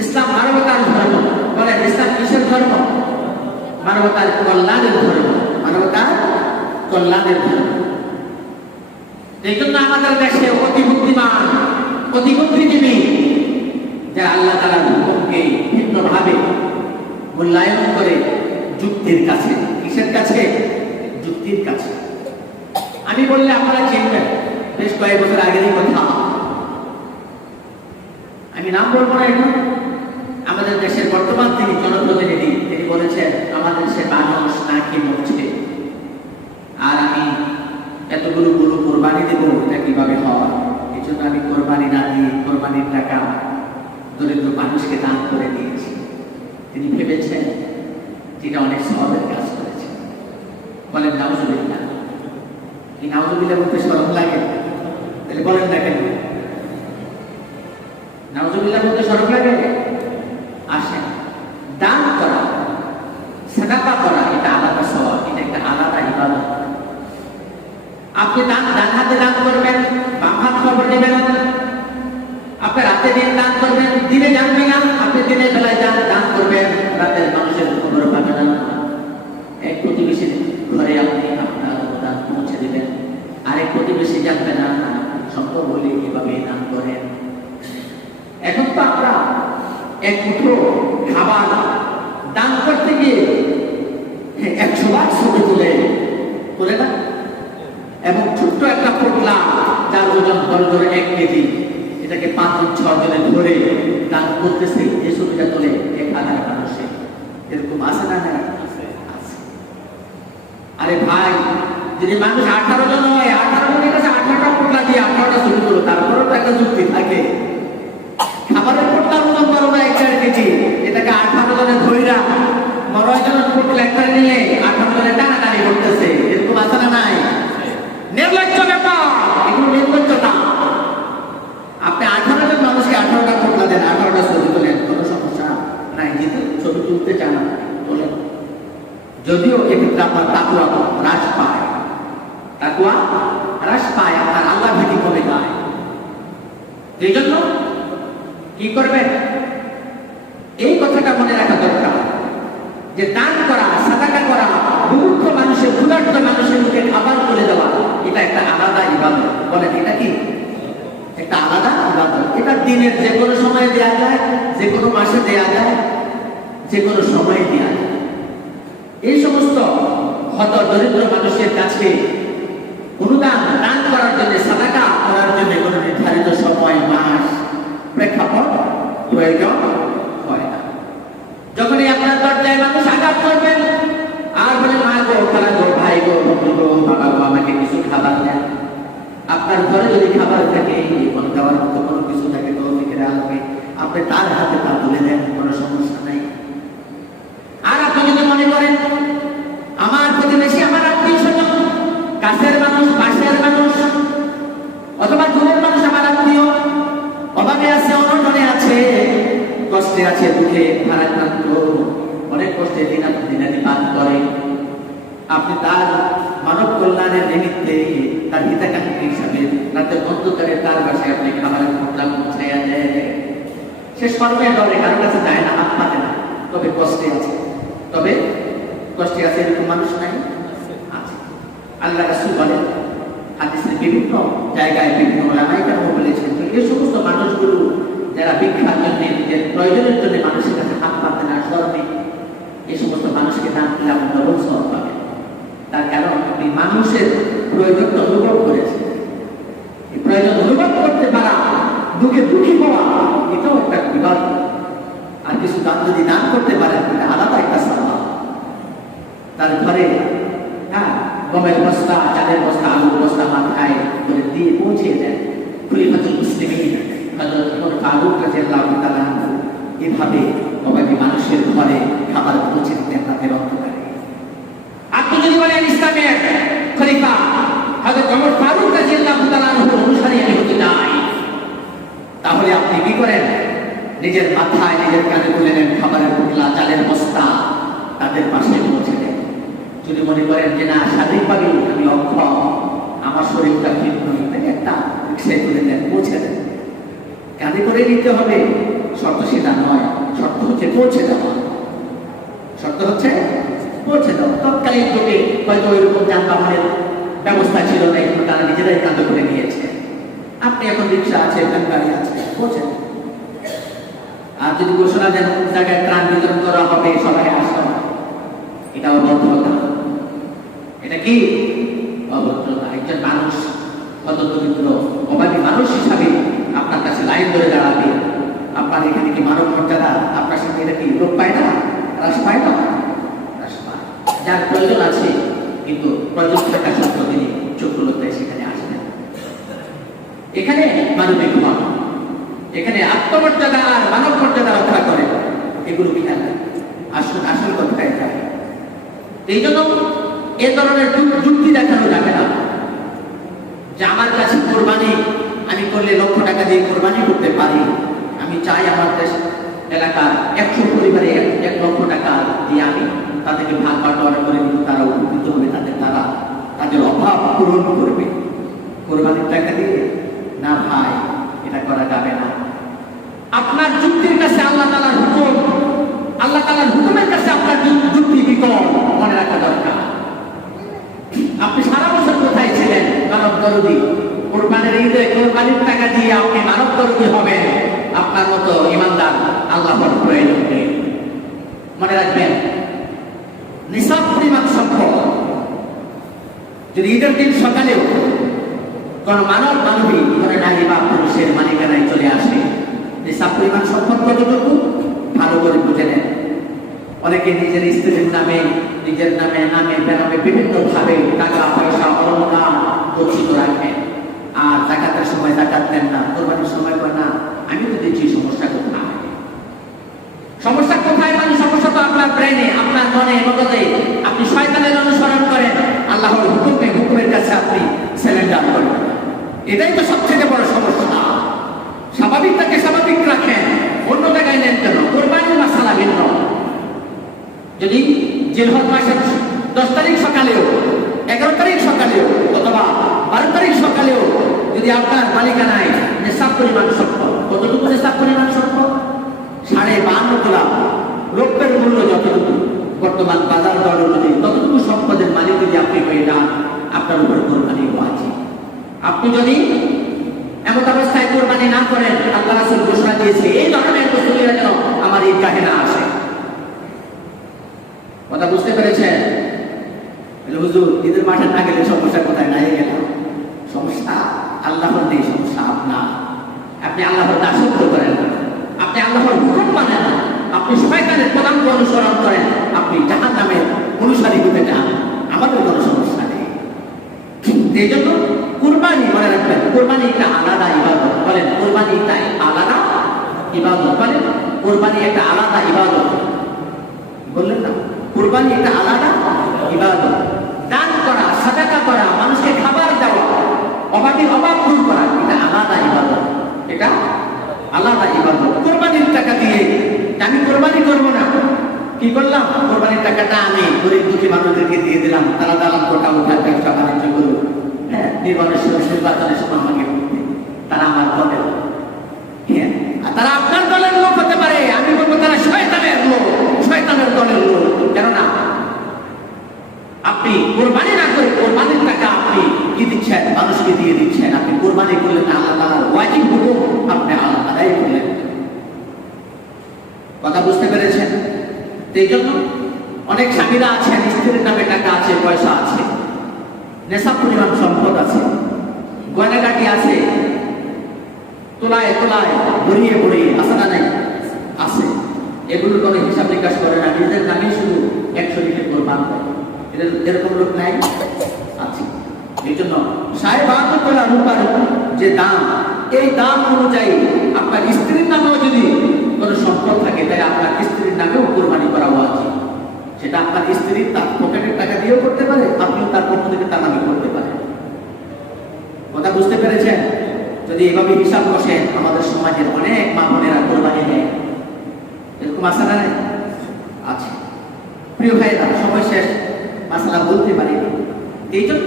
ইসলাম মানবতার ধর্ম। বলেন ইসলাম কিসের ধর্ম? মানবতার কল্যাণের ধর্ম, মানবতার কল্যাণের ধর্ম। এই জন্য আমাদের দেশে অতি বুদ্ধিমান, অতি বুদ্ধিজীবী যারা আল্লাহ তাআলার হুকুমকে ভিন্নভাবে মূল্যায়ন করে যুক্তির কাছে, কিসের কাছে? যুক্তির কাছে। আমি বললে আপনারা চিনবেন, বেশ কয়েক বছর আগেরই কথা, আমি নাম বলবো না এখন। আমাদের দেশের বর্তমান তিনি জনপ্রতিনিধি, তিনি বলেছেন আমাদের দেশে মানুষ না খেয়ে মরছে, আর আমি এতগুলো গরু কোরবানি দেবো, এটা কিভাবে হয়? এই জন্য আমি কোরবানি না দিয়ে কোরবানির টাকা দরিদ্র মানুষকে দান করে দিয়েছি। তিনি ভেবেছেন যেটা অনেক সওয়াবের কাজ করেছে। বলেন নাউজুবিল্লাহ। কি নাউজুবিল্লাহ বলতে শরম লাগে? তাহলে বলেন না কেন নাউজুবিল্লাহ বলতে শরম লাগে? আসেন, দান করা, সাদাকা করা, এটা আলাদা সওয়াব, এটা একটা আলাদা ইবাদত। আপনি ডান হাতে দান করবেন, বাম হাত খবর নেবেন। আপনি রাতে দিন দান করবেন, দিনে জানবেন না। আপনি দিনের বেলায় দান করবেন, রাতের মানুষের খবর পাবেন না। এক প্রতিবেশীর ঘরে আপনি আপনার দান পৌঁছে দিবেন, আরেক প্রতিবেশী জানবে না, সম্ভব হলে কিভাবে দান করেন। এখন তো আমরা এক মুঠো খাবার দান করতে গিয়ে 100 বার ছবি তুলে না, এবং ছোট্ট একটা পোটলা যার ওজন ধরে 1 কেজি, এটাকে 5-6 জনে ধরে দান করতেছে, এই ছবিটা তোলে 1000 মানুষে। এরকম আছে না? আরে ভাই, যদি মানুষ 18 জন হয়, 18 জনের কাছে 18টা পোটলা দিয়ে 18টা ছবি তুলো, তারপরেও তো একটা যুক্তি থাকে। খাবারের পোটলা ওজন 1.5 কেজি, এটাকে 18 জনে ধইরা 9 জনের পোটলা একটা নিয়ে 18 জনে টানাটানি করতেছে। এরকম আছে না? নাই? নির্লজ্জ ব্যাপার, এগুলো নির্লজ্জ না। আপনি 18 জন মানুষকে 18টা পোটলা দেন, 18টা ছবি তোলেন, কোনো সমস্যা নাই। যেহেতু ছবি তুলতে চান তোলেন, যদিও এক্ষেত্রে আপনার তাকওয়া হ্রাস পায়, তাকওয়া হ্রাস পায়, আপনার আল্লাহ ভীতি কমে যায়। এই জন্য কি করবেন? এই কথাটা মনে রাখা দরকার যে দান করা, সাদাকা করা, দুঃখ মানুষের, ক্ষুধার্ত মানুষের মুখে খাবার তুলে দেওয়া, এটা একটা আলাদা ইবাদত। বলেন এটা কি? একটা আলাদা ইবাদত। এটা দিনের যে কোনো সময়ে দেয়া যায়, যে কোনো মাসে দেয়া যায়, যে কোনো সময়ে দেয়া যায়। এই সমস্ত হত দরিদ্র মানুষের কাছে অনুদান দান করার জন্য, সাদাকা করার জন্য কোনো নির্ধারিত সময়, মাস, প্রেক্ষাপট প্রয়োজন হয় না। যখনই আপনার দরজায় মানুষ আঘাত করবেন আর বলে মা গো, খালা গো, ভাই গো, বন্ধু গো, বাবা গো, আমাকে কিছু খাবার দেন, আপনার ঘরে যদি খাবার থাকে, দেওয়ার মতো কোনো কিছু থাকে, তৌফিকের আলোকে আপনি তার হাতে তা তুলে দেন, কোনো সমস্যা নাই। আর আপনি যদি মনে করেন আমার প্রতিবেশী, আমার আত্মীয়-স্বজন, কাছের মানুষ, পাশের মানুষ, অথবা দূরের মানুষ আমার আত্মীয়, অভাবে আছে, অনটনে আছে, কষ্টে আছে, দুঃখে ভারাক্রান্ত, অনেক কষ্টে দিনাতিপাত করে, আপনি তার মানব কল্যাণের নিমিত্তে, তার হিতাকাঙ্ক্ষী হিসাবে রাতের অন্ধকারে তার বাসায় আপনি খাবারের পোটলা পৌঁছাইয়া দেয়। সে সর্বে ডরে, কারোর কাছে যায় না, হাত পাতে না, তবে কষ্টে আছে। এরকম মানুষ নাই? আছে। আল্লাহ রাসূল বলেন, হাদিসের বিভিন্ন জায়গায় বিভিন্ন ওলামায়ে কেরাম বলেছেন, এই সমস্ত মানুষগুলো যারা ভিক্ষার জন্য, নিজের প্রয়োজনের জন্য মানুষের কাছে হাত পাতে না, সর্বে, এই সমস্ত মানুষকে দান দিলে আপনি ডবল সওয়াব পাবেন। তার কারণ আপনি মানুষের প্রয়োজনটা অনুভব করেছেন। এই প্রয়োজন অনুভব করতে পারা, দুঃখে দুঃখী হওয়া, এটাও একটা ইবাদত। আর কিছু দান যদি দান করতে পারেন, এটা আলাদা একটা সওয়াব। তার ঘরে গমের বস্তা, চালের বস্তা, আলুর বস্তা মাথায় করে দিয়ে পৌঁছে দেন। খলিফাতুল মুসলিমিন হযরত ওমর ফারুক রাদিয়াল্লাহু তাআলা এভাবে অভাবী মানুষের ঘরে খাবার পৌঁছে দিতেন তাদের অন্তরে। আপনি যদি বলেন ইসলামের খলিফা হযরত ওমর ফারুক রাদিয়াল্লাহু তাআলার অনুসারী আমি হতে চাই, তাহলে আপনি কি করেন? নিজের মাথায়, নিজের কাঁধে তুলে নেন খাবারের পুটলা, চালের বস্তা, তাদের পাশে পৌঁছে দেন। যদি মনে করেন যে না, শারীরিকভাবে আমি অক্ষম, আমার শরীরটা ভিন্ন, একটা রিক্সায় তুলে দেন, পৌঁছে দেন। কাঁধে করে নিতে হবে, শর্ত সেটা নয়, শর্ত হচ্ছে পৌঁছে দেওয়া। শর্ত হচ্ছে পৌঁছে দেওয়া। তৎকালীন যুগে হয়তো ওইরকম যানবাহনের ব্যবস্থা ছিল না, কিন্তু তারা নিজেরাই কাজ করে নিয়েছে। আপনি এখন রিক্সা আছে, ভ্যান গাড়ি আছে, পৌঁছে। আর যদি ঘোষণা দেন জায়গায় ত্রাণ বিতরণ করা হবে, সবাই আসবে, এটাও অভদ্রতা। এটা কি অভদ্রতা? একজন মানুষ, হতদরিদ্র অভাবী মানুষ হিসাবে আপনার কাছে লাইন ধরে দাঁড়াবে, আপনার এখানে কি মানব মর্যাদা আপনার সাথে এটা কি লোক পায় না, হ্রাস পায় না? হ্রাস পায়। যার প্রয়োজন আছে, কিন্তু প্রয়োজন থাকা সত্ত্বেও তিনি চক্ষুলতায় সেখানে আসবেন। এখানে মানবিক হন, এখানে আত্মমর্যাদা আর মানব মর্যাদা রক্ষা করে, এগুলো খেয়াল রাখেন। আসল আসল কথা এটা। এই জন্য এ ধরনের যুক্তি দেখানো যাবে না যে আমার কাছে কোরবানি আমি করলে লক্ষ টাকা দিয়ে কোরবানি করতে পারি। আমি চাই আমার দেশ এলাকার 100 পরিবারে 1 লক্ষ টাকা দিয়ে আমি তাদেরকে ভাগ বাটোয়ারা করে দিব, তারা উপকৃত হবে, তাদের অভাব পূরণ করবে কোরবানির টাকা দিয়ে। না ভাই, এটা করা যাবে না। আপনার যুক্তির কাছে আল্লাহ তাআলার হুকুম, আল্লাহ তাআলার হুকুমের কাছে আপনার যুক্তি বিকল, মনে রাখা দরকার। আপনি সারা বছর কোথায় ছিলেন? মানব দরদি। কোরবানির ঈদে কোরবানির টাকা দিয়ে আপনি মানব দরদি হবেন, আপনার মতো ইমানদার আল্লাহর প্রয়োজন নেই। মনে রাখবেন, নিসাব পরিমাণ সম্পদ যদি ঈদের দিন সকালেও কোন মানবী কোনো নারী বা পুরুষের মালিকানায় চলে আসে, নিসাব পরিমাণ সম্পদ কতটুকু ভালো করে বুঝে নেন। অনেকে নিজের স্ত্রীর নামে, নিজের নামে বেনামে বিভিন্ন ভাবে টাকা পয়সা অলংকার গচ্ছিত রাখেন, আর যাকাতের সময় যাকাত দেন না, কোরবানির সময় করেন না। আমি তো দিচ্ছি, সমস্যা কোথায়? সমস্যা কোথায়? মানে সমস্যা তো আপনার ব্রেনে, আপনার মনে, মগজে। আপনি শয়তানের অনুসরণ করেন, আল্লাহর হুকুমের কাছে আপনি স্যালেন্ডার করেন। এটাই তো সবচেয়ে বড় সমস্যা। স্বাভাবিকটাকে স্বাভাবিক রাখেন, অন্য জায়গায় নেন কেন? কোরবানির মাসালা ভিন্ন। যদি জিলহজ মাসের 10 তারিখ সকালেও, 11 তারিখ সকালেও, অথবা 12 তারিখ সকালেও যদি আপনার মালিকানায় নেশাব পরিমাণ সম্পদ, কতটুকু নেশাব পরিমাণ সম্পদ? 52.5 তোলা, রৌপ্যের মূল্য যতটুকু বর্তমান বাজার দর অনুযায়ী, ততটুকু সম্পদের মালিক যদি আপনি হয়ে যান, আপনার উপর কোরবানি ওয়াজিব। আপনি যদি এমন অবস্থায় কোরবানি না করেন, আল্লাহ রাসূল ঘোষণা দিয়েছে এই ধরনের মুসলিমরা যেন আমার ঈদগাহে না আসে। কথা বুঝতে পেরেছেন? হুজুর, ঈদের মাঠে না গেলে সমস্যা কোথায়? নাই গেলাম, সমস্যা আল্লাহর নেই, সমস্যা আপনার। আপনি আল্লাহর দাসত্ব করেন না, আপনি আল্লাহর হুকুম মানেন না, আপনি শয়তানের পদাঙ্ক অনুসরণ করেন, আপনি জাহান্নামের অনুসারী হতে চান। আমাদের কোনো সমস্যা নেই। এই জন্য কুরবানি মনে রাখবেন, কুরবানি একটা আলাদা ইবাদত। বলেন, কুরবানি একটা আলাদা ইবাদত। বলেন, কুরবানি একটা আলাদা ইবাদত। বললেন না? কুরবানি একটা আলাদা ইবাদত। দান করা, সাদাকা করা, মানুষকে খাবার দেওয়া, অভাবীর অভাব দূর করা, এটা আলাদা ইবাদত। এটা আলাদা ইবাদত। কোরবানির টাকা দিয়ে আমি কোরবানি করবো না, কি করলাম? কোরবানির টাকাটা আমি গরিব দুঃখী মানুষদেরকে দিয়ে দিলাম, তারা দালাম কোটা উঠার ব্যবসা বাণিজ্য করলো। হ্যাঁ, নির্বাচনের সময় আমাকে তারা আমার দলের, হ্যাঁ, তারা আপনার দলের লোক হতে পারে। আমি বলবো তারা শয়তানের লোক, শয়তানের দলের লোক। কেননা আপনি কোরবানি না করে কোরবানির টাকা আপনি কি দিচ্ছেন? মানুষকে দিয়ে দিচ্ছেন। আপনি কোরবানি করলেন না, আল্লাহ তাআলার ওয়াজিব হুকুম আপনি আদায় করলেন। কথা বুঝতে পেরেছেন? এই জন্য অনেক স্বামীরা আছেন, স্ত্রীর নামে টাকা আছে, পয়সা আছে, নেশাব পরিমাণ সম্পদ আছে, গয়নাগাটি আছে, তোলায় তোলায় ভরিয়ে ভরিয়ে, আছে না নাই? আছে। এগুলোর কোনো হিসাব নিকাশ করে না, নিজের নামে শুধু 100 লিটার কোরবান দেয়। এরকম লোক নাই? আছে। এই জন্য 52.5 তোলা রূপার যে দাম, এই দাম অনুযায়ী আপনার স্ত্রীর নামেও যদি কোনো সম্পদ থাকে, তাই আপনার স্ত্রীর নামেও কোরবানি করা উচিত। সেটা আপনার স্ত্রী তার পকেটের টাকা দিয়েও করতে পারে, আপনিও তার পক্ষ থেকে তার নামে করতে পারেন। কথা বুঝতে পেরেছেন? যদি এভাবে হিসাব বসেন, আমাদের সমাজের অনেক মা বোনেরা কোরবানি দেয়। এরকম আছে না? আছে। প্রিয় ভাইরা, সময় শেষ, মাসালা বলতে পারিনি। এই জন্য